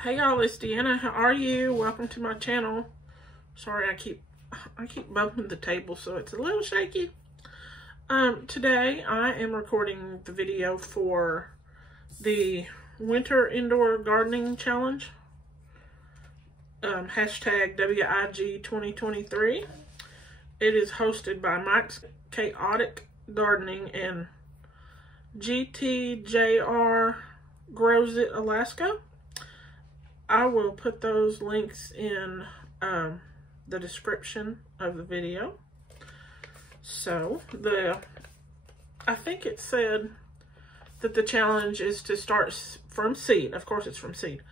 Hey y'all, it's Deanna. How are you? Welcome to my channel. Sorry, I keep bumping the table, so it's a little shaky. Today I am recording the video for the Winter Indoor Gardening Challenge. Hashtag WIG 2023. It is hosted by Mike's Chaotic Gardening and GtJr Grows It Alaska. I will put those links in the description of the video. So I think it said that the challenge is to start from seed. Of course it's from seed,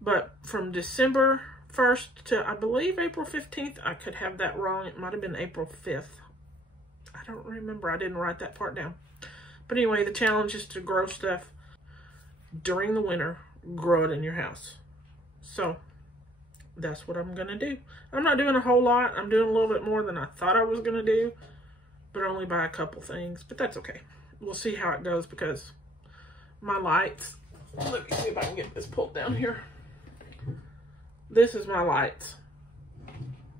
but from December 1st to I believe April 15th. I could have that wrong. It might have been April 5th. I don't remember. I didn't write that part down. But anyway, the challenge is to grow stuff during the winter. Grow it in your house. So that's what I'm gonna do. I'm not doing a whole lot. I'm doing a little bit more than I thought I was gonna do, but only by a couple things. But that's okay. We'll see how it goes because my lights, let me see if I can get this pulled down here. This is my lights.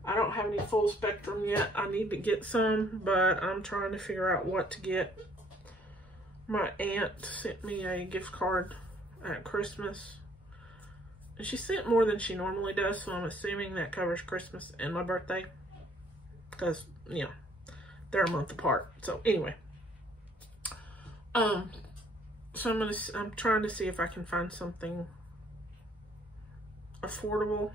I don't have any full spectrum yet. I need to get some, but I'm trying to figure out what to get. My aunt sent me a gift card at Christmas. And she sent more than she normally does, so I'm assuming that covers Christmas and my birthday. Because, you know, they're a month apart. So anyway. So I'm trying to see if I can find something affordable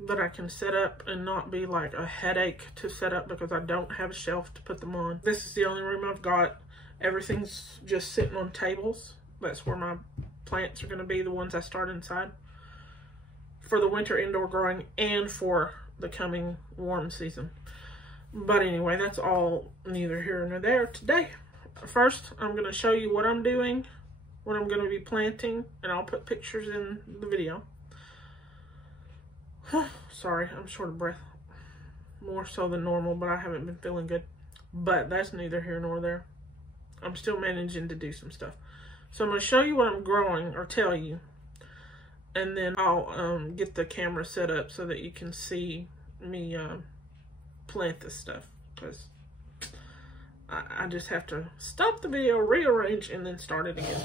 that I can set up and not be like a headache to set up because I don't have a shelf to put them on. This is the only room I've got. Everything's just sitting on tables. That's where my plants are going to be, the ones I start inside for the winter indoor growing and for the coming warm season. But anyway, that's all neither here nor there today. First, I'm going to show you what I'm doing, what I'm going to be planting, and I'll put pictures in the video. Sorry, I'm short of breath. More so than normal, but I haven't been feeling good. But that's neither here nor there. I'm still managing to do some stuff. So I'm going to show you what I'm growing, or tell you, and then I'll get the camera set up so that you can see me plant this stuff, because I just have to stop the video, rearrange, and then start it again.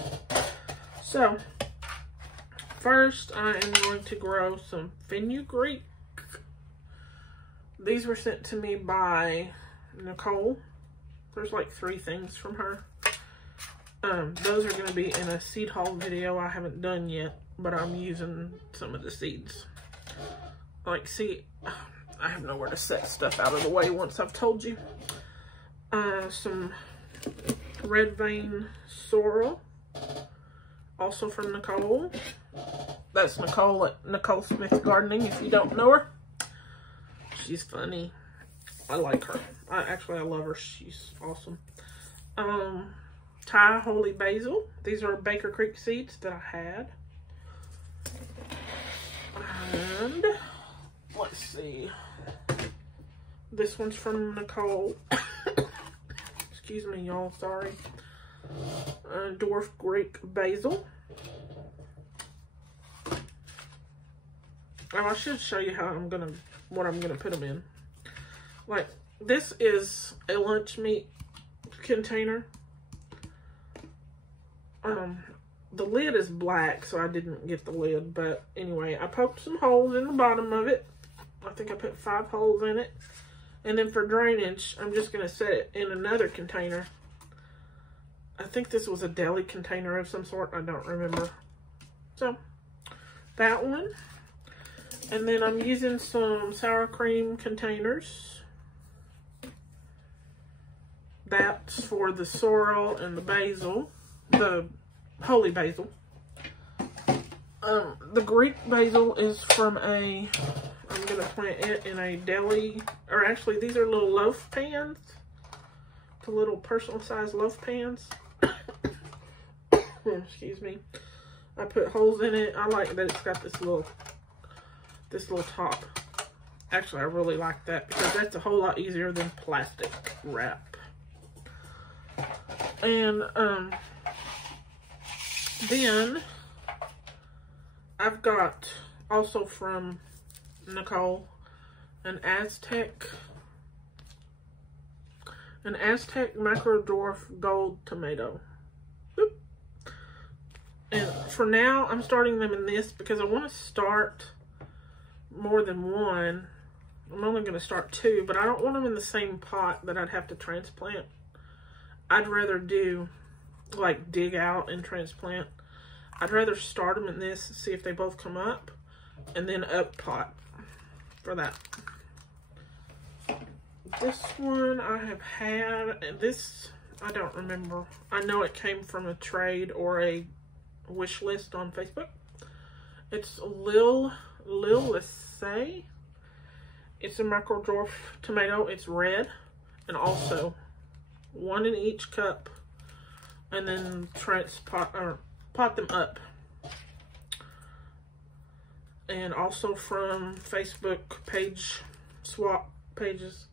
So first I am going to grow some fenugreek. These were sent to me by Nicole. There's like 3 things from her. Those are going to be in a seed haul video I haven't done yet, but I'm using some of the seeds. Like, see, I have nowhere to set stuff out of the way once I've told you. Some red vein sorrel, also from Nicole. That's Nicole at Nicole Smith Gardening, if you don't know her. She's funny. I like her. I love her. She's awesome. Thai holy basil. These are Baker Creek seeds that I had. And let's see. This one's from Nicole. Excuse me, y'all. Sorry. Dwarf Greek basil. Oh, I should show you what I'm gonna put them in. Like, this is a lunch meat container. The lid is black, so I didn't get the lid, but anyway, I poked some holes in the bottom of it. I think I put 5 holes in it. And then for drainage, I'm just going to set it in another container. I think this was a deli container of some sort. I don't remember. So, that one. And then I'm using some sour cream containers. That's for the sorrel and the basil. The holy basil. The Greek basil is from I'm going to plant it in a deli, or actually these are little loaf pans. The little personal size loaf pans. Excuse me. I put holes in it. I like that it's got this little top. Actually, I really like that because that's a whole lot easier than plastic wrap. And then I've got also from Nicole an Aztec Macro Dwarf Gold Tomato. Boop. And for now, I'm starting them in this because I want to start more than one. I'm only going to start 2, but I don't want them in the same pot that I'd have to transplant. I'd rather do, like, dig out and transplant. I'd rather start them in this, see if they both come up, and then up pot for that. This one I have had, and this, I don't remember. I know it came from a trade or a wish list on Facebook. It's Lil Lissay. It's a Macro Dwarf tomato. It's red, and also 1 in each cup, and then pot them up. And also from Facebook page swap pages,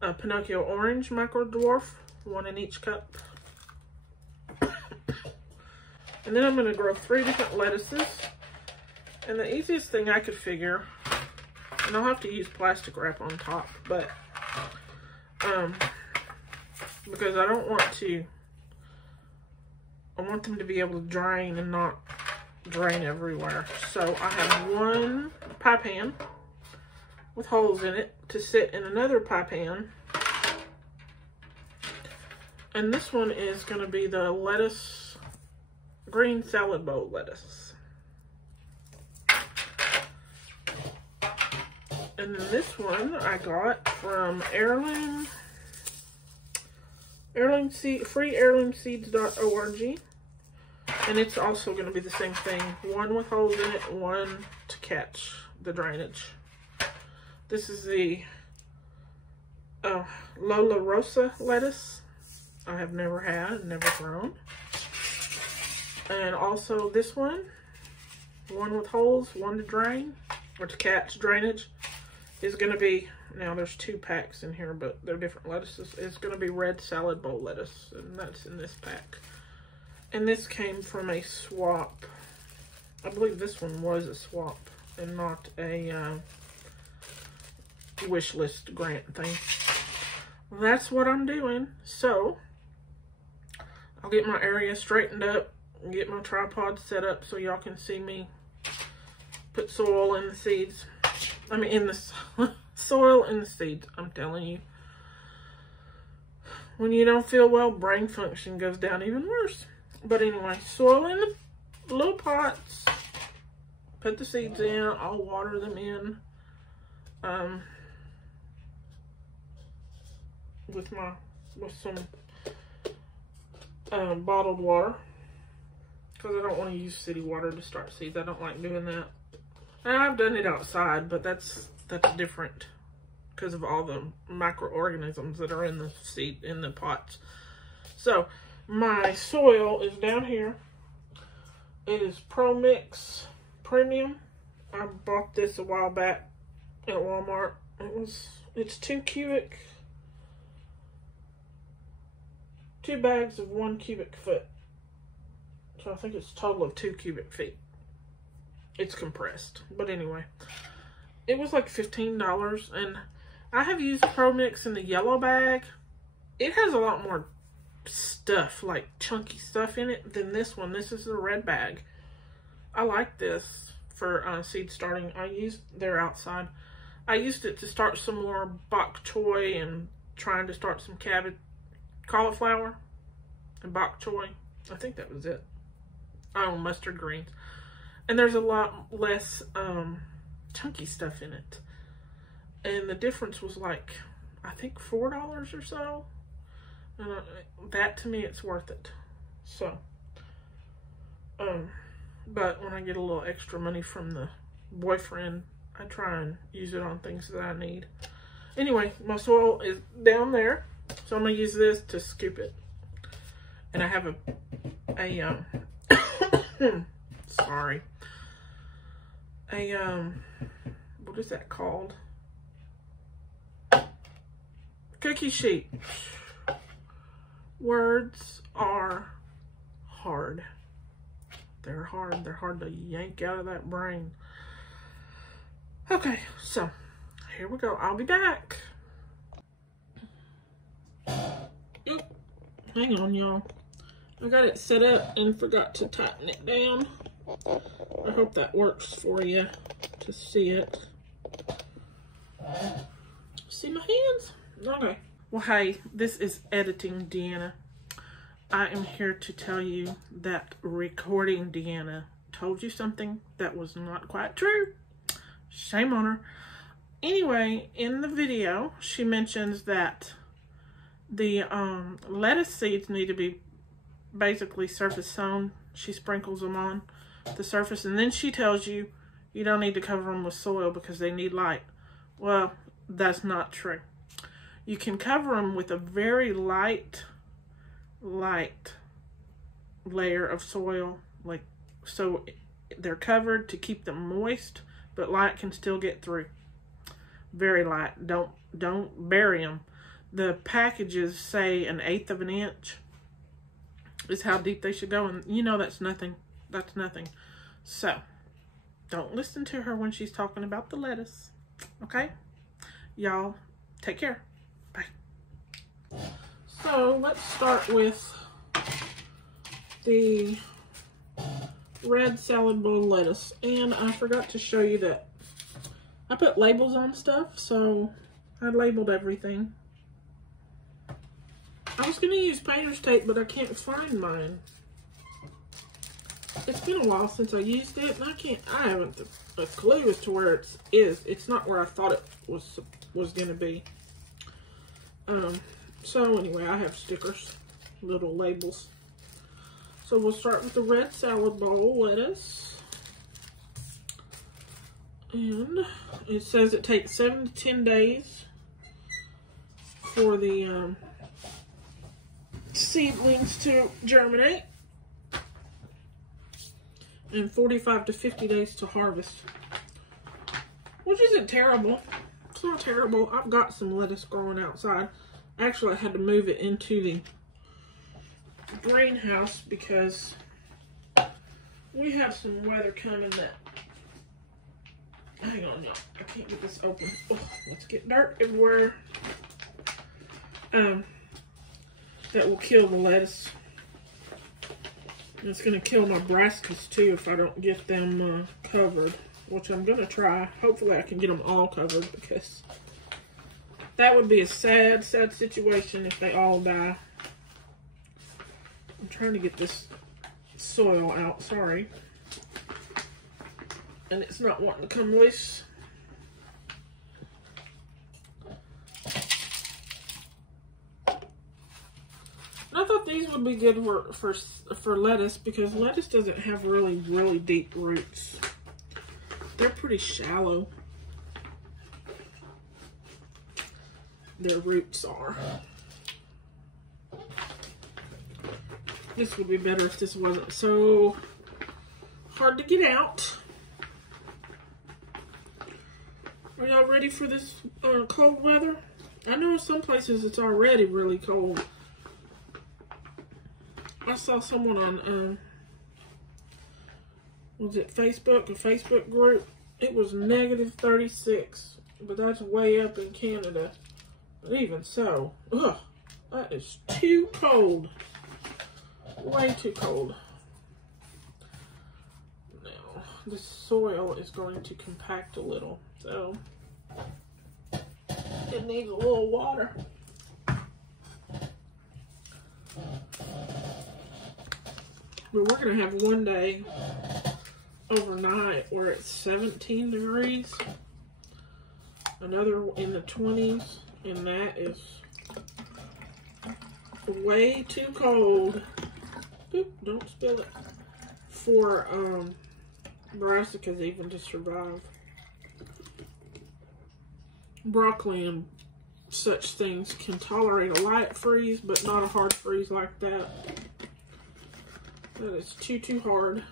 Pinocchio Orange Macro Dwarf, 1 in each cup. And then I'm going to grow 3 different lettuces. And the easiest thing I could figure, and I'll have to use plastic wrap on top, but because I want them to be able to drain and not drain everywhere. So I have 1 pie pan with holes in it to sit in another pie pan. And this one is going to be the lettuce, green salad bowl lettuce. And then this one I got from freeheirloomseeds.org. And it's also going to be the same thing. 1 with holes in it, 1 to catch the drainage. This is the Lola Rosa lettuce. I have never had, never grown. And also this one, 1 with holes, 1 to drain, or to catch drainage, is going to be, now there's 2 packs in here, but they're different lettuces. It's going to be red salad bowl lettuce, and that's in this pack. And this came from a swap. I believe this one was a swap and not a wish list grant thing. That's what I'm doing. So I'll get my area straightened up and get my tripod set up so y'all can see me put soil in the seeds. I mean, in the soil in the seeds. I'm telling you, when you don't feel well, brain function goes down even worse. But anyway, soil in the little pots. Put the seeds in. I'll water them in with some bottled water, because I don't want to use city water to start seeds. I don't like doing that. And I've done it outside, but that's different because of all the microorganisms that are in the seed in the pots. So my soil is down here. It is Pro Mix Premium. I bought this a while back at Walmart. It's 2 bags of 1 cubic foot. So I think it's a total of 2 cubic feet. It's compressed. But anyway, it was like $15. And I have used Pro Mix in the yellow bag. It has a lot more stuff, like chunky stuff in it, than this one. This is the red bag. I like this for seed starting. They're outside. I used it to start some more bok choy and trying to start some cauliflower and bok choy. I think that was it. Oh, mustard greens. And there's a lot less chunky stuff in it. And the difference was like, I think $4 or so. And that, to me, it's worth it. So, but when I get a little extra money from the boyfriend, I try and use it on things that I need. Anyway, my soil is down there, so I'm gonna use this to scoop it. And I have sorry, what is that called? Cookie sheet. Words are hard. They're hard. They're hard to yank out of that brain. Okay, so here we go. I'll be back. Oop. Hang on, y'all. I got it set up and forgot to tighten it down. I hope that works for you to see it. See my hands? Okay. Well, hey, this is Editing Deanna. I am here to tell you that Recording Deanna told you something that was not quite true. Shame on her. Anyway, in the video, she mentions that the lettuce seeds need to be basically surface sown. She sprinkles them on the surface, and then she tells you you don't need to cover them with soil because they need light. Well, that's not true. You can cover them with a very light layer of soil, like so they're covered to keep them moist, but light can still get through. Very light. Don't bury them. The packages say 1/8 of an inch is how deep they should go, and you know that's nothing. That's nothing. So don't listen to her when she's talking about the lettuce. Okay? Y'all, take care. Bye. So let's start with the red salad bowl lettuce. And I forgot to show you that I put labels on stuff, so I labeled everything. I was going to use painter's tape, but I can't find mine. It's been a while since I used it, and I haven't a clue as to where it is. It's not where I thought it was going to be. So anyway, I have stickers, little labels. So we'll start with the red salad bowl lettuce. And it says it takes 7 to 10 days for the seedlings to germinate, and 45 to 50 days to harvest, which isn't terrible. It's not terrible. I've got some lettuce growing outside. Actually, I had to move it into the greenhouse because we have some weather coming that, hang on, y'all, I can't get this open. Oh, let's get dirt everywhere. That will kill the lettuce. And it's going to kill my brassicas too if I don't get them covered, which I'm going to try. Hopefully I can get them all covered, because that would be a sad, sad situation if they all die. I'm trying to get this soil out, sorry. And it's not wanting to come loose. I thought these would be good for lettuce, because lettuce doesn't have really deep roots. They're pretty shallow. Their roots are. This would be better if this wasn't so hard to get out. Are y'all ready for this cold weather? I know some places it's already really cold. I saw someone on, was it Facebook, a Facebook group? It was -36, but that's way up in Canada. But even so, ugh, that is too cold. Way too cold. Now, the soil is going to compact a little, so it needs a little water. But we're going to have one day overnight where it's 17 degrees. Another in the 20s. And that is way too cold. Oop, don't spill it. For brassicas even to survive. Broccoli and such things can tolerate a light freeze, but not a hard freeze like that. That is too hard.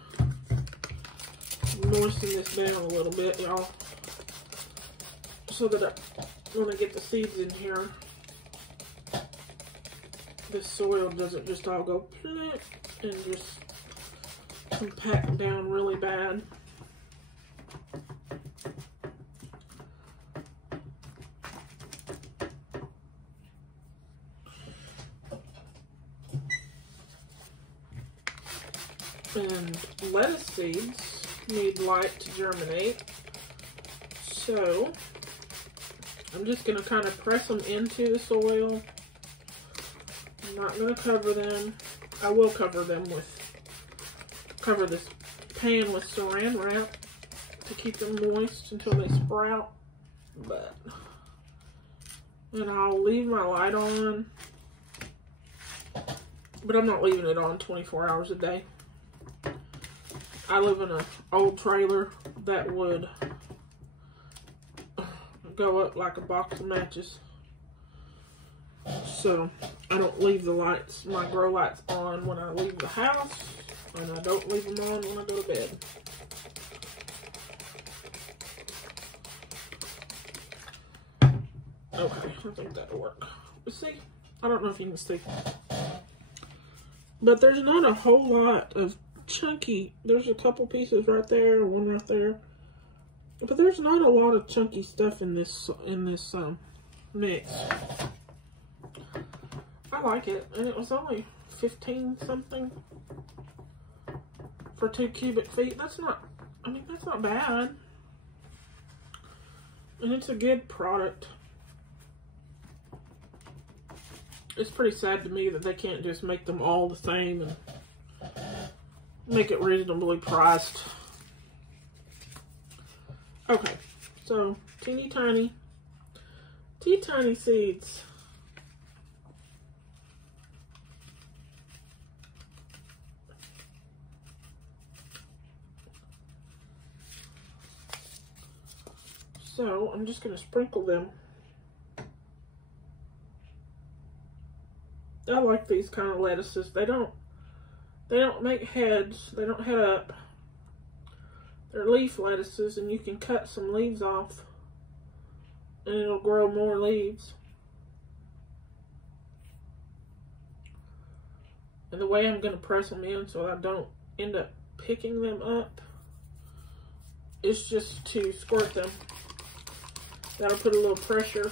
Moisten this down a little bit, y'all, so that when I get the seeds in here, this soil doesn't just all go plink and just compact down really bad. And lettuce seeds need light to germinate. So I'm just going to kind of press them into the soil. I'm not going to cover them. I will cover them with, cover this pan with saran wrap to keep them moist until they sprout. And I'll leave my light on, but I'm not leaving it on 24 hours a day. I live in an old trailer that would go up like a box of matches. So I don't leave the lights, my grow lights on when I leave the house, and I don't leave them on when I go to bed. Okay, I think that'll work. But see, I don't know if you can see, but there's not a whole lot of chunky. There's a couple pieces right there, one right there, but there's not a lot of chunky stuff in this mix. I like it, and it was only 15 something for 2 cubic feet. That's not, I mean, that's not bad, and it's a good product. It's pretty sad to me that they can't just make them all the same and make it reasonably priced. Okay, so teeny tiny seeds. So I'm just going to sprinkle them. I like these kind of lettuces. They don't make heads. They don't head up. They're leaf lettuces, and you can cut some leaves off and it'll grow more leaves. And the way I'm going to press them in so I don't end up picking them up is just to squirt them. That'll put a little pressure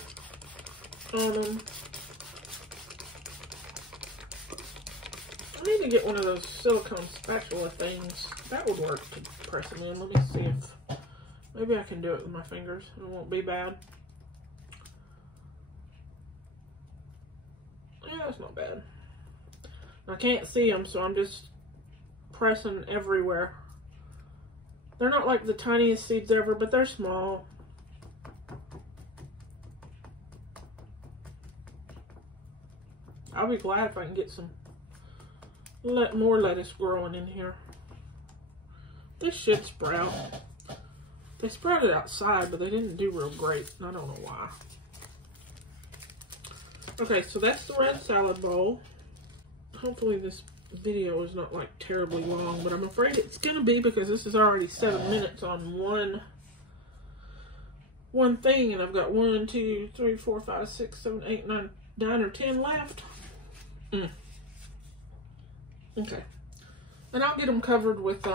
on them. I need to get one of those silicone spatula things. That would work to press them in. Let me see if maybe I can do it with my fingers. It won't be bad. Yeah, that's not bad. I can't see them, so I'm just pressing everywhere. They're not like the tiniest seeds ever, but they're small. I'll be glad if I can get some more lettuce growing in here. This should sprout. They sprouted outside, but they didn't do real great. And I don't know why. Okay, so that's the red salad bowl. Hopefully this video is not like terribly long, but I'm afraid it's gonna be because this is already 7 minutes on one thing, and I've got 1, 2, 3, 4, 5, 6, 7, 8, 9 or 10 left. Okay, and I'll get them covered with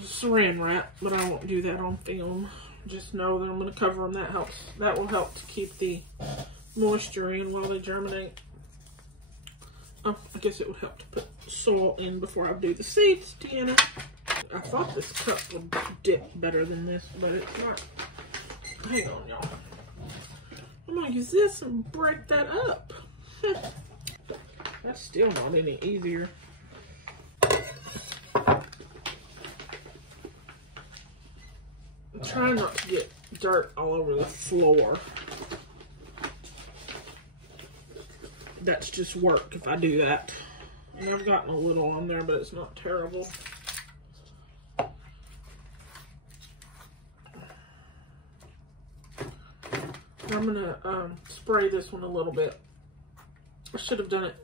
saran wrap, but I won't do that on film. Just know that I'm going to cover them. That will help to keep the moisture in while they germinate. Oh, I guess it would help to put soil in before I do the seeds, Deanna. I thought this cup would dip better than this, but it's not. Hang on, y'all. I'm going to use this and break that up. That's still not any easier. I'm trying not to get dirt all over the floor. That's just work if I do that. And I've gotten a little on there, but it's not terrible. I'm gonna spray this one a little bit. I should have done it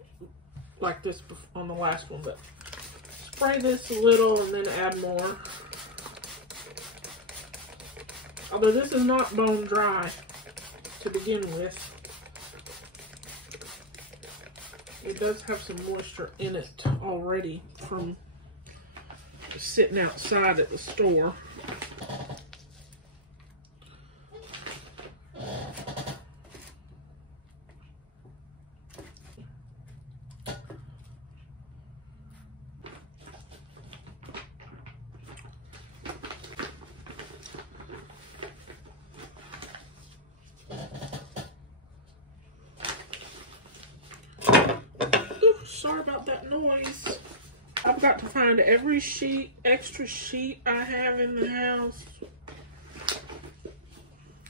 like this on the last one, but spray this a little and then add more. Although this is not bone dry to begin with. It does have some moisture in it already from sitting outside at the store. Sorry about that noise. I've got to find every extra sheet I have in the house.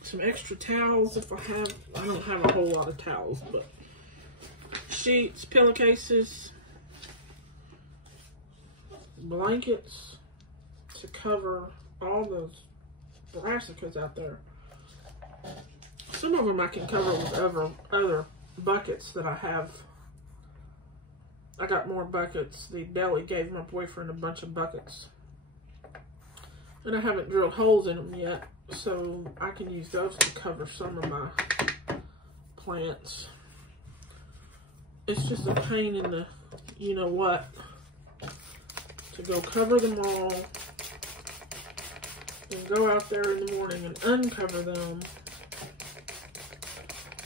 Some extra towels if I have. I don't have a whole lot of towels, but sheets, pillowcases, blankets to cover all those brassicas out there. Some of them I can cover with other buckets that I have. I got more buckets. The deli gave my boyfriend a bunch of buckets. And I haven't drilled holes in them yet, so I can use those to cover some of my plants. It's just a pain in the you-know-what to go cover them all and go out there in the morning and uncover them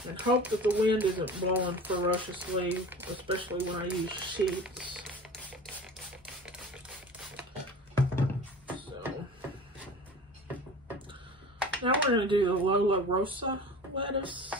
and hope that the wind isn't blowing ferociously, especially when I use sheets. So, now we're going to do the Lola Rosa lettuce.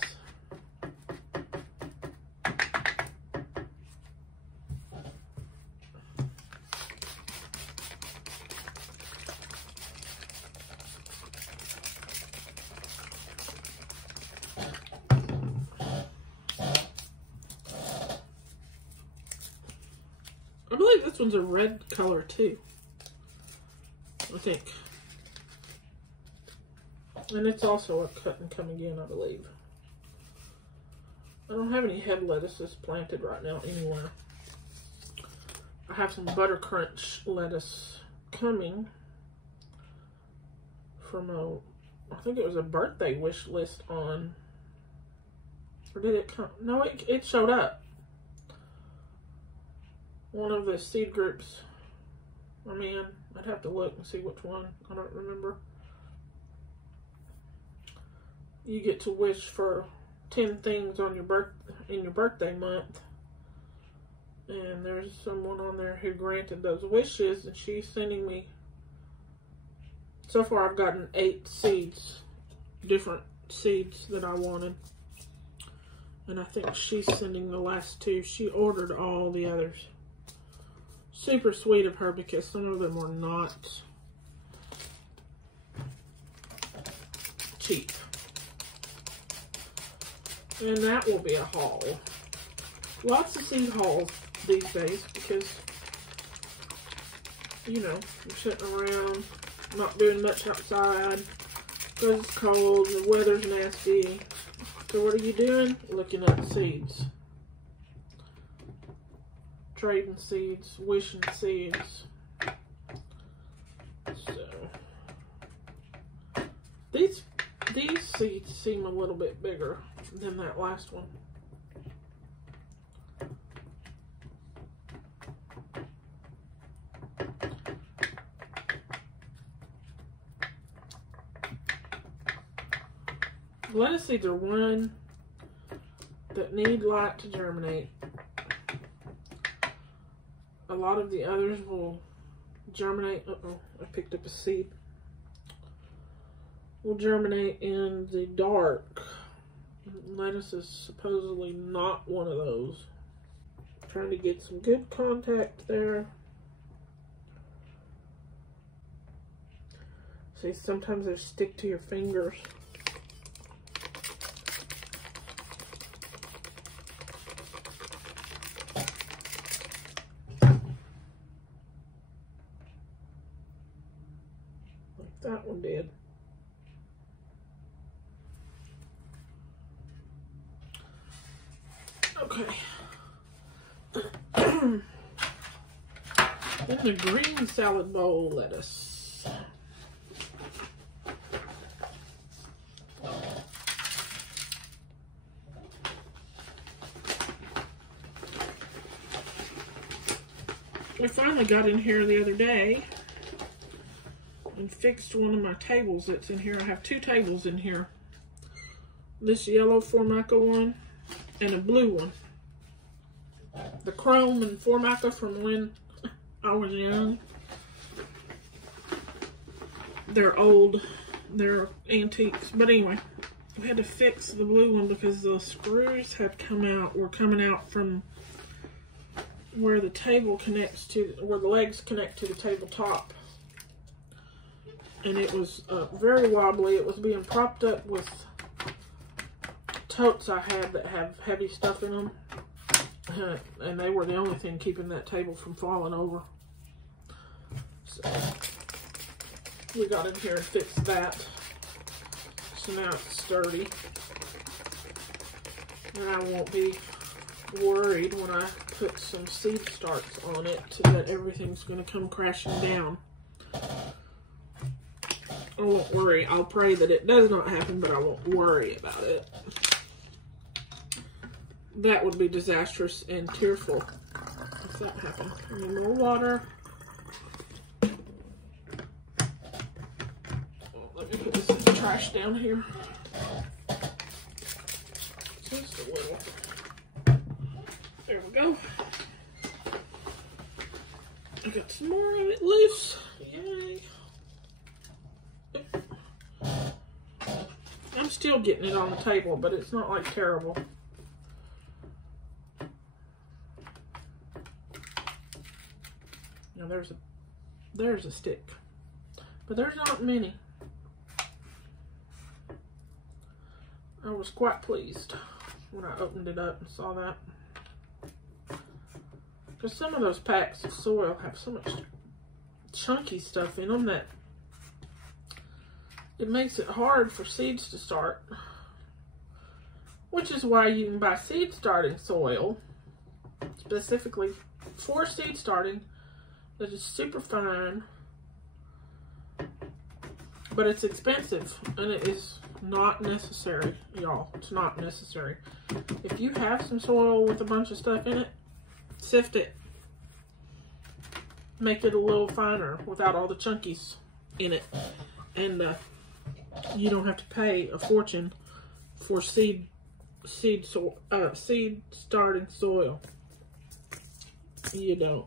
I believe this one's a red color too. I think. And it's also a cut and come again, I believe. I don't have any head lettuces planted right now anywhere. I have some butter crunch lettuce coming from I think it was a birthday wish list on, or did it come? No, it showed up. One of the seed groups I'm in. I'd have to look and see which one. I don't remember. You get to wish for 10 things on in your birthday month. And there's someone on there who granted those wishes, and she's sending me, so far I've gotten 8 seeds, different seeds that I wanted. And I think she's sending the last 2. She ordered all the others. Super sweet of her, because some of them were not cheap. And that will be a haul. Lots of seed hauls these days, because, you're sitting around, not doing much outside, because it's cold, the weather's nasty. So what are you doing? Looking up seeds. Trading seeds, wishing seeds. So these seeds seem a little bit bigger than that last one. Lettuce seeds are one that need light to germinate. A lot of the others will germinate. Uh-oh, I picked up a seed. Will germinate in the dark. Lettuce is supposedly not one of those. I'm trying to get some good contact there. See, sometimes they stick to your fingers. That one did. Okay. In the green salad bowl lettuce. I finally got in here the other day and fixed one of my tables that's in here. I have two tables in here. This yellow Formica one and a blue one. The chrome and Formica from when I was young. They're old. They're antiques. But anyway, we had to fix the blue one because the screws were coming out from where the table connects to, where the legs connect to the tabletop. And it was very wobbly. It was being propped up with totes I had that have heavy stuff in them. And they were the only thing keeping that table from falling over. So we got in here and fixed that. So now it's sturdy. And I won't be worried when I put some seed starts on it that everything's going to come crashing down. I won't worry. I'll pray that it does not happen, but I won't worry about it. That would be disastrous and tearful if that happened. Any more water. Let me put this in the trash down here. Just a little. There we go. I got some more of it loose. Yay. I'm still getting it on the table, but it's not like terrible. Now there's a stick, but there's not many. I was quite pleased when I opened it up and saw that. Because some of those packs of soil have so much chunky stuff in them that it makes it hard for seeds to start. Which is why you can buy seed starting soil specifically for seed starting that is super fine, but it's expensive and it is not necessary, y'all. It's not necessary. If you have some soil with a bunch of stuff in it, sift it. Make it a little finer without all the chunkies in it. And you don't have to pay a fortune for seed starting soil. You don't.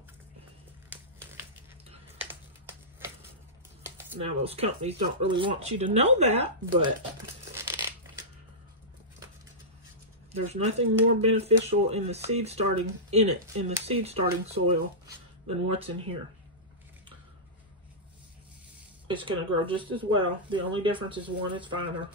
Now those companies don't really want you to know that, but there's nothing more beneficial in the seed starting soil than what's in here. It's going to grow just as well. The only difference is one is finer.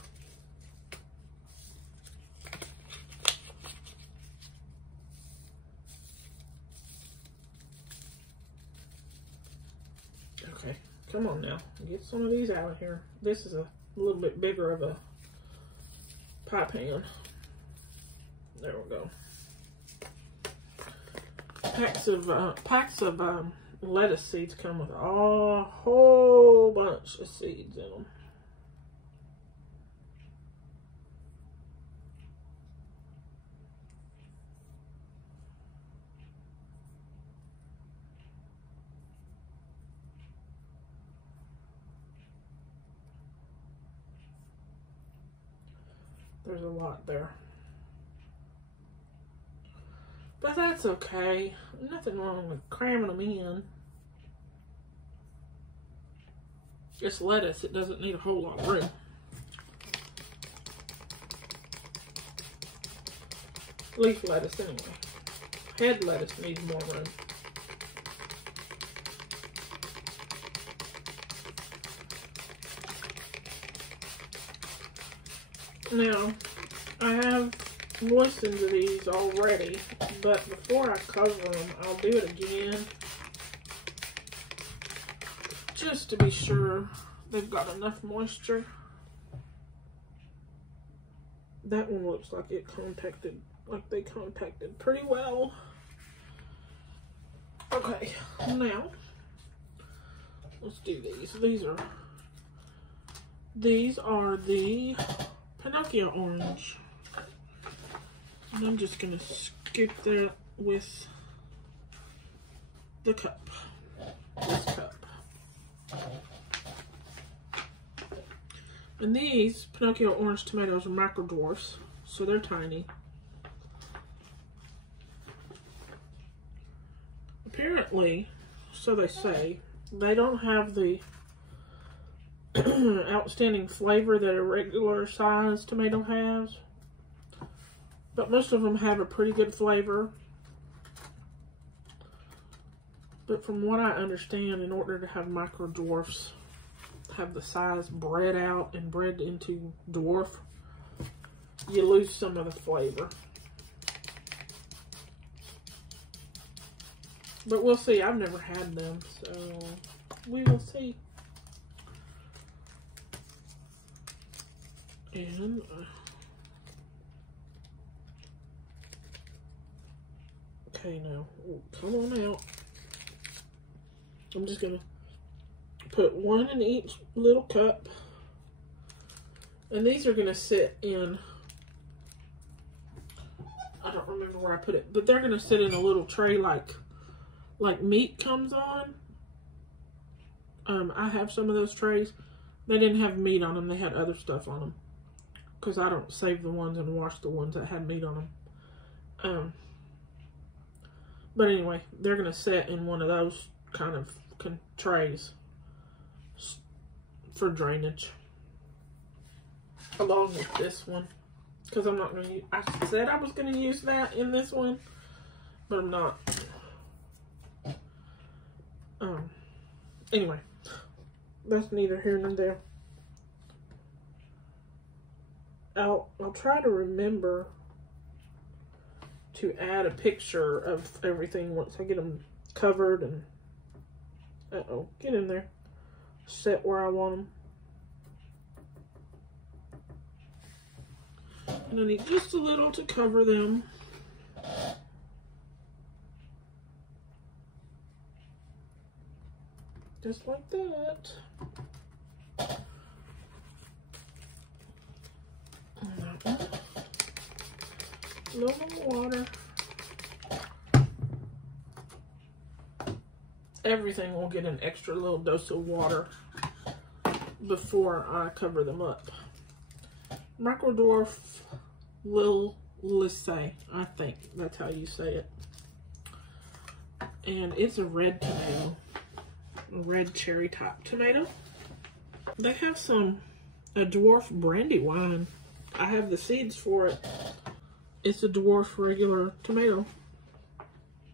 Okay, come on now. Get some of these out of here. This is a little bit bigger of a pie pan. There we go. Packs of lettuce seeds come with a whole bunch of seeds in them. There's a lot there. But that's okay. Nothing wrong with cramming them in. It's lettuce. It doesn't need a whole lot of room. Leaf lettuce anyway. Head lettuce needs more room. Now, I have moistened these already, but before I cover them, I'll do it again. Just to be sure they've got enough moisture. That one looks like they compacted pretty well. Okay, now, let's do these. These are the Pinocchio orange. And I'm just going to scoop that with the cup. This cup. And these Pinocchio orange tomatoes are micro dwarfs, so they're tiny. Apparently, so they say, they don't have the outstanding flavor that a regular size tomato has, but most of them have a pretty good flavor. But from what I understand, in order to have micro dwarfs have the size bred out and bred into dwarf, you lose some of the flavor. But we'll see. I've never had them, so we will see. And okay, now come on out. I'm just gonna put one in each little cup, and these are gonna sit in, I don't remember where I put it, but they're gonna sit in a little tray like meat comes on. I have some of those trays. They didn't have meat on them, they had other stuff on them, because I don't save the ones and wash the ones that had meat on them. But anyway, they're gonna sit in one of those kind of trays for drainage, along with this one, because I'm not going to use, I said I was going to use that in this one, but I'm not. Anyway, that's neither here nor there. I'll try to remember to add a picture of everything once I get them covered and get in there, set where I want them. And I need just a little to cover them. Just like that. A little water. Everything will get an extra little dose of water before I cover them up. Micro dwarf Lilise, I think that's how you say it. And it's a red tomato, a red cherry top tomato. They have a dwarf brandy wine. I have the seeds for it. It's a dwarf regular tomato.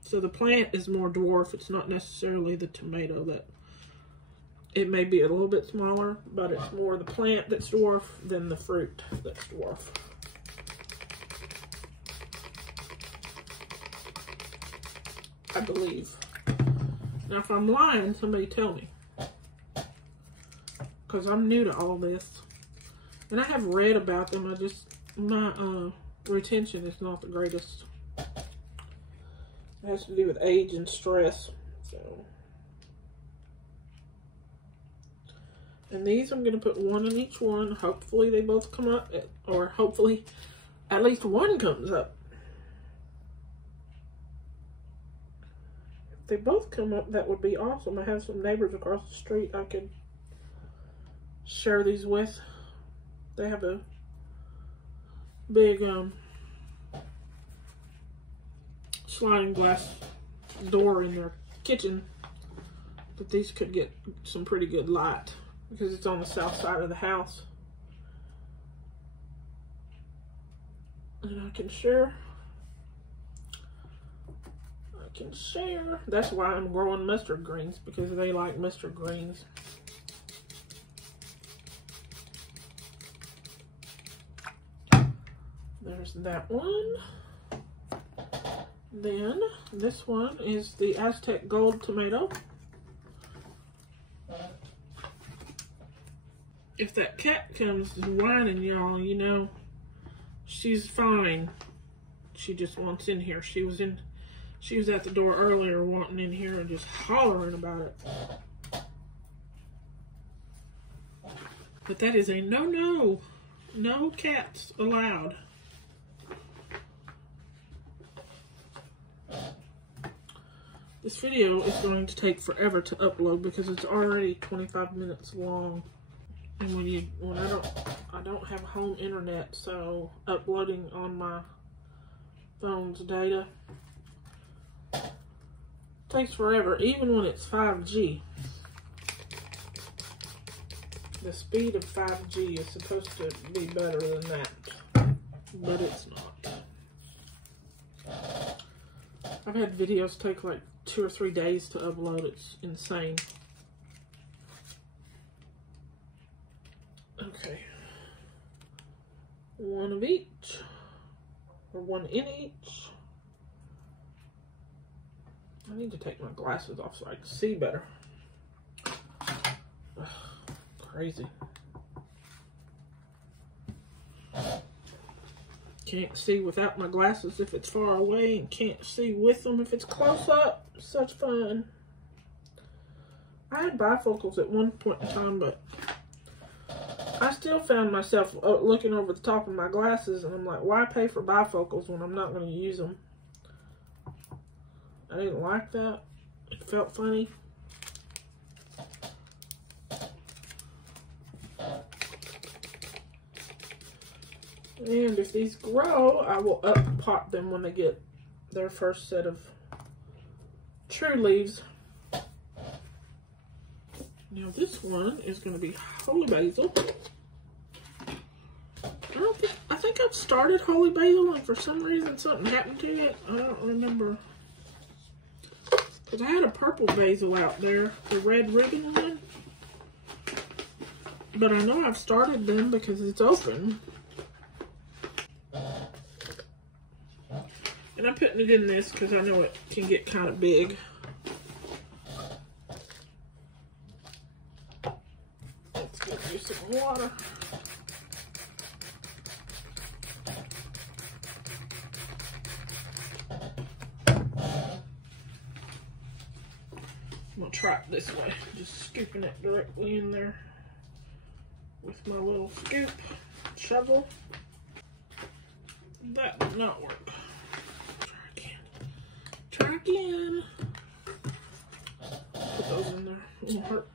So the plant is more dwarf. It's not necessarily the tomato that, it may be a little bit smaller, but it's more the plant that's dwarf than the fruit that's dwarf. I believe. Now if I'm lying, somebody tell me, because I'm new to all this. And I have read about them, my retention is not the greatest. It has to do with age and stress. So, and these I'm going to put one in each one. Hopefully they both come up, or hopefully at least one comes up. If they both come up, that would be awesome. I have some neighbors across the street I could share these with. They have a big sliding glass door in their kitchen, but these could get some pretty good light because it's on the south side of the house. And I can share. That's why I'm growing mustard greens, because they like mustard greens. There's that one. Then this one is the Aztec Gold tomato. If that cat comes whining, y'all, you know, she's fine. She just wants in here. She was at the door earlier wanting in here and just hollering about it. But that is a no-no. No cats allowed. This video is going to take forever to upload because it's already 25 minutes long. And when I don't have home internet, so uploading on my phone's data takes forever, even when it's 5G. The speed of 5G is supposed to be better than that, but it's not. I've had videos take like 2 or 3 days to upload. It's insane. Okay. One of each, or one in each. I need to take my glasses off so I can see better. Ugh, crazy. Can't see without my glasses if it's far away, and can't see with them if it's close up. Such fun. I had bifocals at one point in time, but I still found myself looking over the top of my glasses, and I'm like, why pay for bifocals when I'm not going to use them? I didn't like that. It felt funny. And if these grow, I will up-pot them when they get their first set of true leaves. Now this one is going to be holy basil. I think I've started holy basil, and for some reason something happened to it. I don't remember. Because I had a purple basil out there, the red ribbon one. But I know I've started them because it's open. And I'm putting it in this because I know it can get kind of big. Let's get you some water. I'm gonna try it this way, just scooping it directly in there with my little scoop shovel. That did not work. Try again. Put those in there. It won't hurt.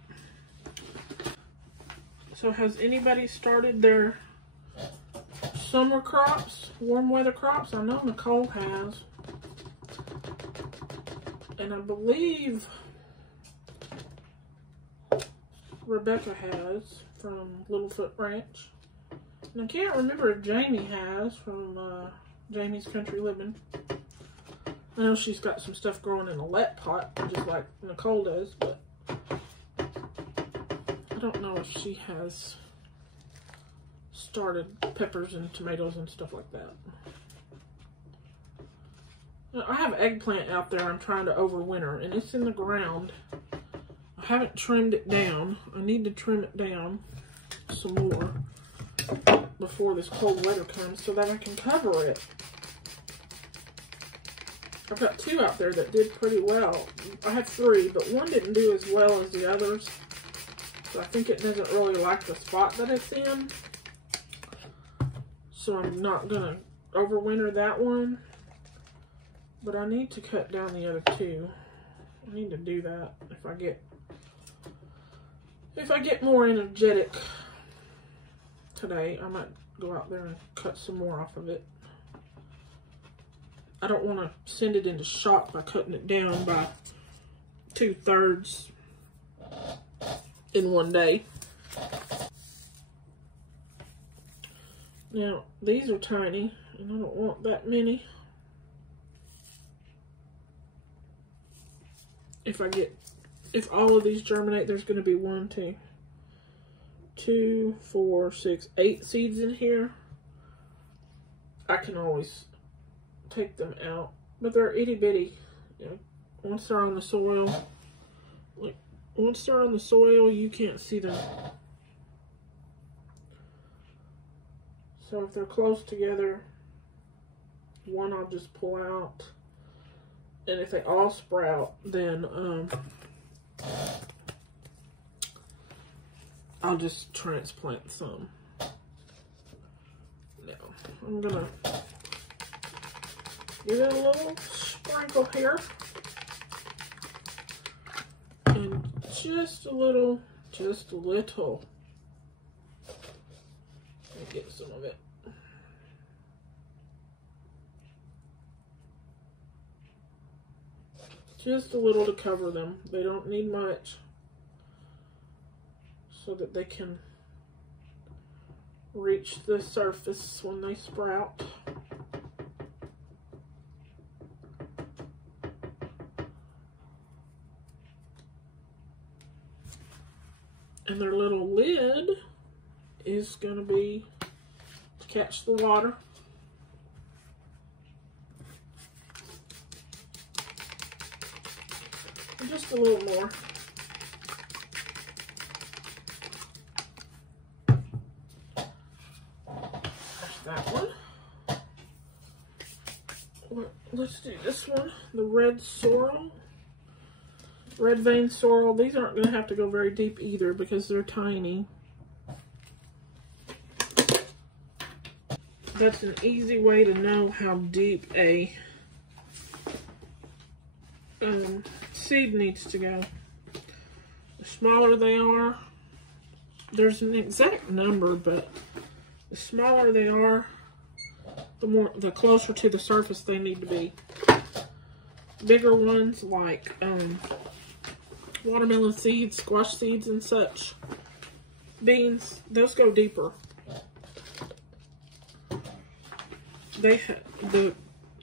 So has anybody started their summer crops, warm weather crops? I know Nicole has. And I believe Rebecca has from Littlefoot Ranch. And I can't remember if Jamie has from Jamie's Country Living. I know she's got some stuff growing in a let pot, just like Nicole does, but I don't know if she has started peppers and tomatoes and stuff like that. Now, I have eggplant out there I'm trying to overwinter, and it's in the ground. I haven't trimmed it down. I need to trim it down some more before this cold weather comes so that I can cover it. I've got 2 out there that did pretty well. I have 3, but one didn't do as well as the others. So I think it doesn't really like the spot that it's in. So I'm not going to overwinter that one. But I need to cut down the other 2. I need to do that if I get more energetic today. I might go out there and cut some more off of it. I don't want to send it into shock by cutting it down by 2/3 in one day. Now, these are tiny, and I don't want that many. If all of these germinate, there's going to be 1, 2, 4, 6, 8 seeds in here. I can always take them out, but they're itty bitty. You know, once they're on the soil, you can't see them. So if they're close together, one I'll just pull out, and if they all sprout, then I'll just transplant some. Now I'm gonna give it a little sprinkle here. just a little. Just a little. Let me get some of it. Just a little to cover them. They don't need much, so that they can reach the surface when they sprout. And their little lid is going to be to catch the water. And just a little more. There's that one. Let's do this one, the red sorrel. Red vein sorrel. These aren't going to have to go very deep either because they're tiny. That's an easy way to know how deep a seed needs to go. The smaller they are, there's an exact number, but the smaller they are, the closer to the surface they need to be. Bigger ones like watermelon seeds, squash seeds, and such, beans, those go deeper. The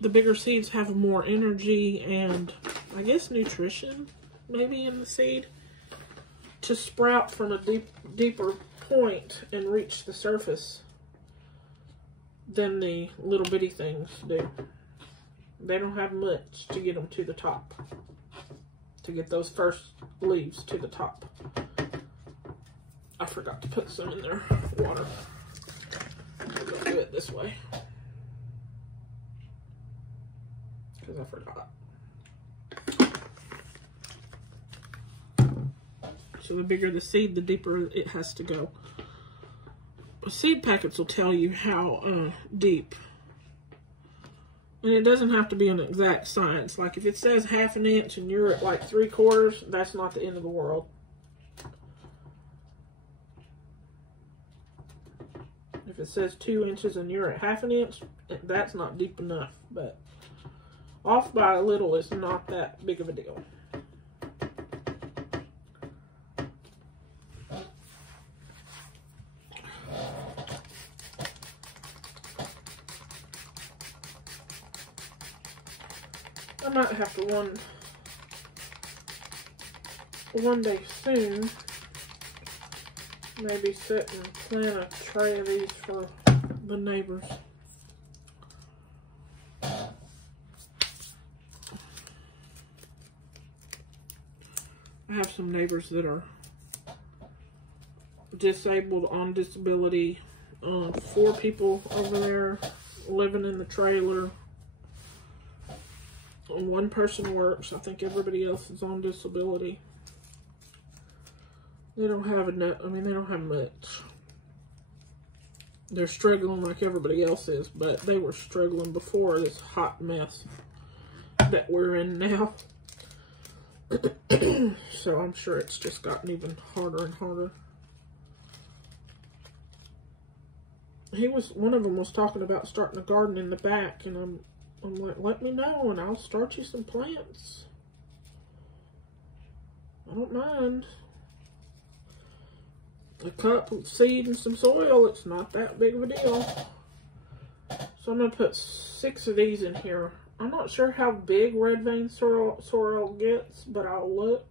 bigger seeds have more energy and I guess nutrition maybe in the seed to sprout from a deeper point and reach the surface than the little bitty things do. They don't have much to get them to the top, to get those first leaves to the top. I forgot to put some in their water. I'm gonna do it this way because I forgot. So the bigger the seed, the deeper it has to go. Seed packets will tell you how deep. And it doesn't have to be an exact science. Like if it says 1/2 inch and you're at like 3/4, that's not the end of the world. If it says 2 inches and you're at 1/2 inch, that's not deep enough. But off by a little is not that big of a deal. I might have to one day soon maybe sit and plant a tray of these for the neighbors. I have some neighbors that are disabled, on disability. 4 people over there living in the trailer. 1 person works. I think everybody else is on disability. They don't have enough. I mean, they don't have much. They're struggling like everybody else is, but they were struggling before this hot mess that we're in now. So I'm sure it's just gotten even harder and harder. One of them was talking about starting a garden in the back, and I'm like, let me know and I'll start you some plants. I don't mind. A cup of seed and some soil, it's not that big of a deal. So I'm going to put 6 of these in here. I'm not sure how big red vein sorrel gets, but I'll look.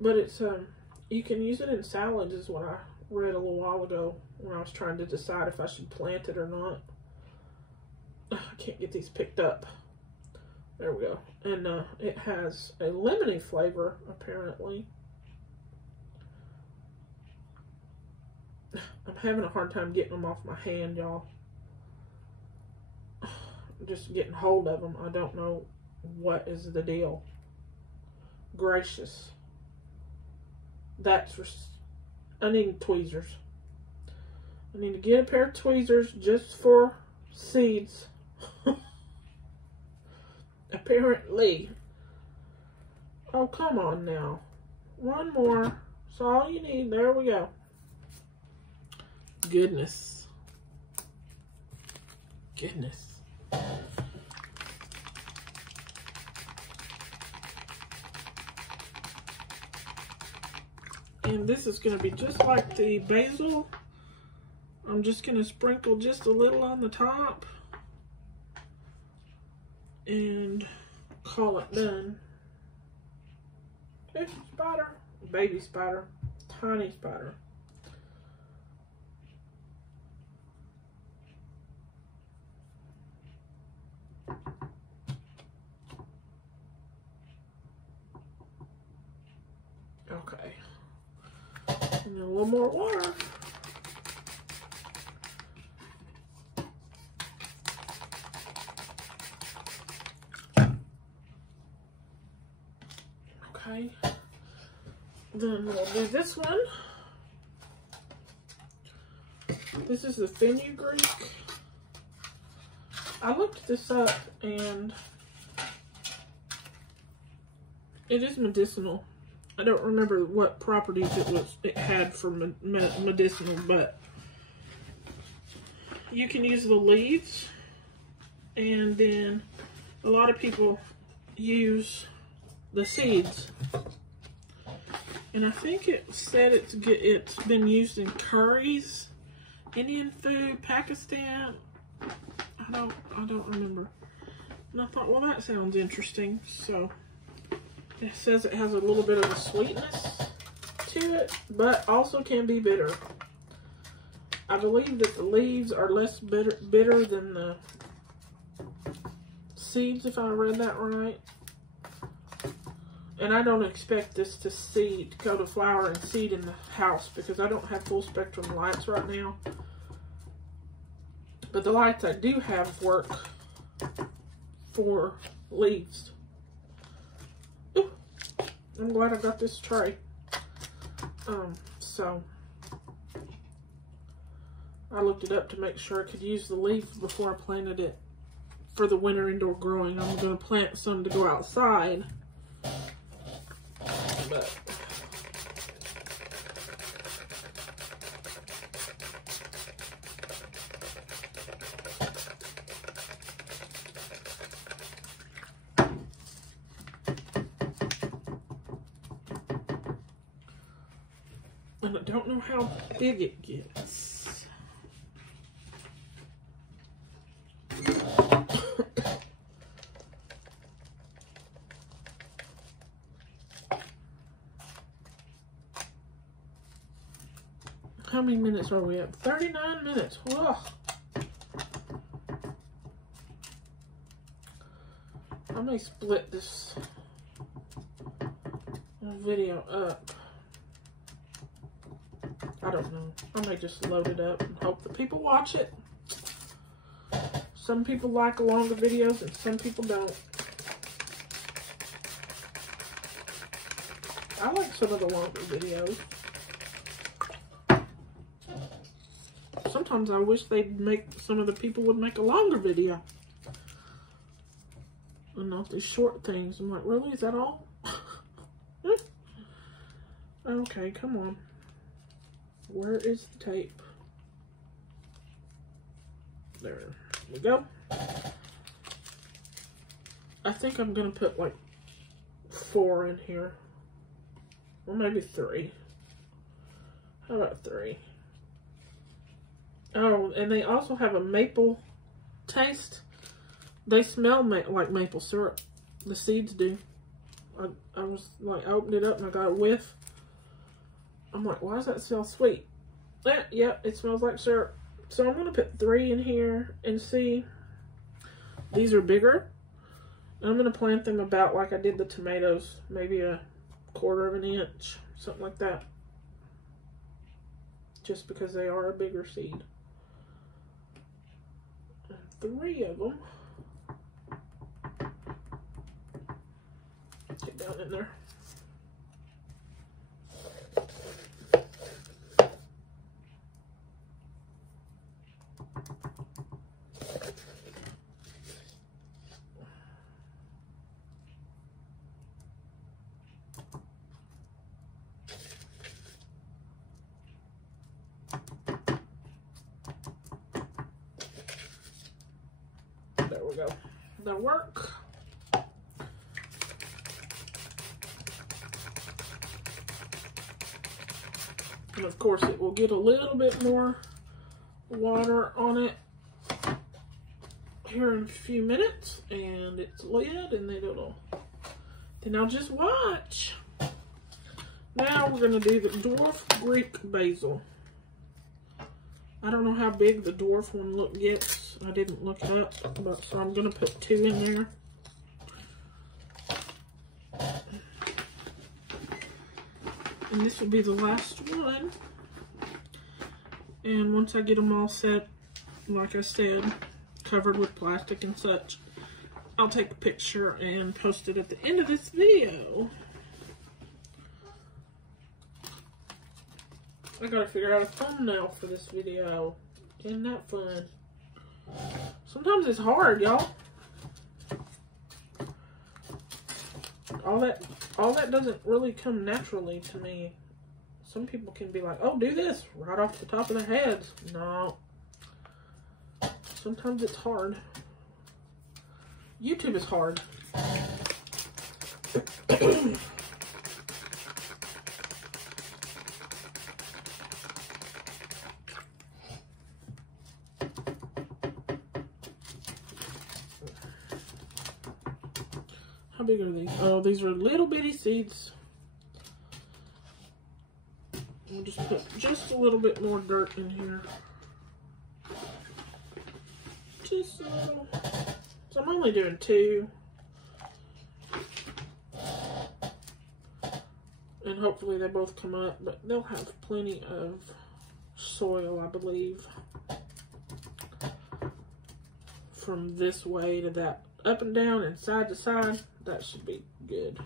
But it's, you can use it in salads is what I read a little while ago when I was trying to decide if I should plant it or not. I can't get these picked up. There we go. And it has a lemony flavor, apparently. I'm having a hard time getting them off my hand, y'all. Just getting hold of them. I don't know what is the deal. Gracious. I need tweezers. I need to get a pair of tweezers just for seeds. Apparently. Oh, come on now. One more. That's all you need. There we go. Goodness. Goodness. And this is going to be just like the basil. I'm just going to sprinkle just a little on the top and call it done. Okay, spider, baby spider, tiny spider. Okay. And then a little more water. Okay. Then we'll do this one. This is the fenugreek. I looked this up and it is medicinal. I don't remember what properties it had for medicinal, but you can use the leaves, and then a lot of people use the seeds. And I think it said it's been used in curries, Indian food, Pakistan. I don't remember. And I thought, well, that sounds interesting. So it says it has a little bit of a sweetness to it, but also can be bitter. I believe that the leaves are less bitter than the seeds, if I read that right. And I don't expect this to go to flower and seed in the house because I don't have full spectrum lights right now. But the lights I do have work for leaves. Ooh, I'm glad I got this tray. So I looked it up to make sure I could use the leaves before I planted it for the winter indoor growing. I'm going to plant some to go outside. But and I don't know how big it gets. How many minutes are we at? 39 minutes. Whoa. I may split this video up. I don't know. I may just load it up and hope that people watch it. Some people like longer videos and some people don't. I like some of the longer videos. Sometimes I wish some of the people would make a longer video. And not these short things. I'm like, really? Is that all? Okay, come on. Where is the tape? There we go. I think I'm gonna put like 4 in here. Or maybe 3. How about 3? Oh, and they also have a maple taste. They smell like maple syrup. The seeds do. I was like, I opened it up and I got a whiff. I'm like, why does that smell sweet? Yeah, it smells like syrup. So I'm going to put 3 in here and see. These are bigger. And I'm going to plant them about like I did the tomatoes. Maybe a 1/4 of an inch. Something like that. Just because they are a bigger seed. 3 of them. Get down in there. we go. That'll work. And of course it will get a little bit more water on it here in a few minutes, and it's lid, and then I'll just watch. Now we're gonna do the dwarf Greek basil. I don't know how big the dwarf one gets. I didn't look it up, but so I'm gonna put 2 in there. And this will be the last one. And once I get them all set, like I said, covered with plastic and such, I'll take a picture and post it at the end of this video. I gotta figure out a thumbnail for this video. Isn't that fun? Sometimes it's hard, y'all. All that doesn't really come naturally to me. Some people can be like, oh, do this right off the top of their heads. No. Sometimes it's hard. YouTube is hard. How big are these? Oh, these are little bitty seeds. We'll just put just a little bit more dirt in here. Just a little. So I'm only doing 2. And hopefully they both come up, but they'll have plenty of soil, I believe. From this way to that, up and down and side to side, that should be good.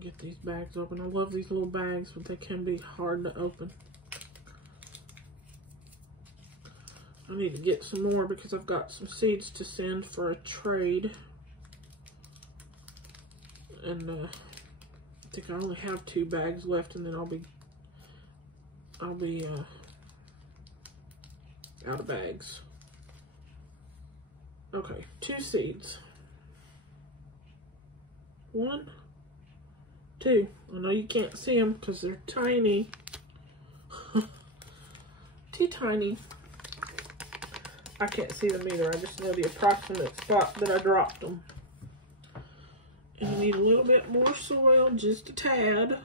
Get these bags open. I love these little bags, but they can be hard to open. I need to get some more because I've got some seeds to send for a trade. And I think I only have 2 bags left, and then I'll be out of bags. Okay, 2 seeds. 1, 2. I know you can't see them because they're tiny. Too tiny. I can't see them either. I just know the approximate spot that I dropped them. And you need a little bit more soil, just a tad.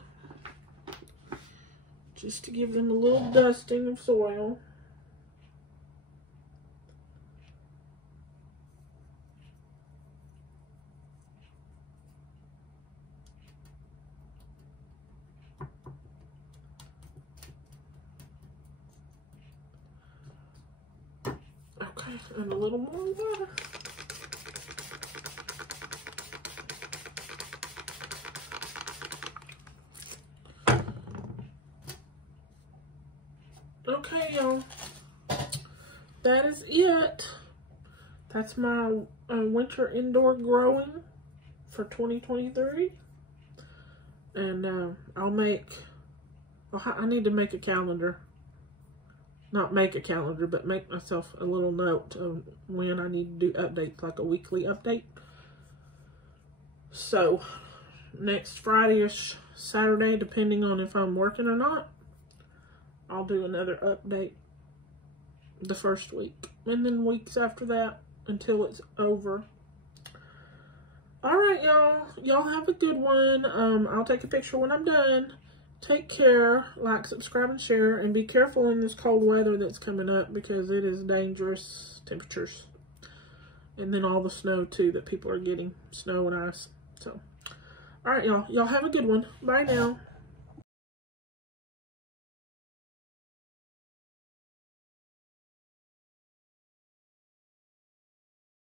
Just to give them a little dusting of soil. Okay, and a little more water. Okay, y'all. That is it. That's my winter indoor growing for 2023. And I need to make a calendar. Not make a calendar, but make myself a little note of when I need to do updates, like a weekly update. So, next Friday or Saturday, depending on if I'm working or not, I'll do another update the first week. And then weeks after that until it's over. Alright, y'all. Y'all have a good one. I'll take a picture when I'm done. Take care, like, subscribe, and share, and be careful in this cold weather that's coming up because it is dangerous temperatures. And then all the snow, too, that people are getting, snow and ice. So, all right, y'all. Y'all have a good one. Bye now.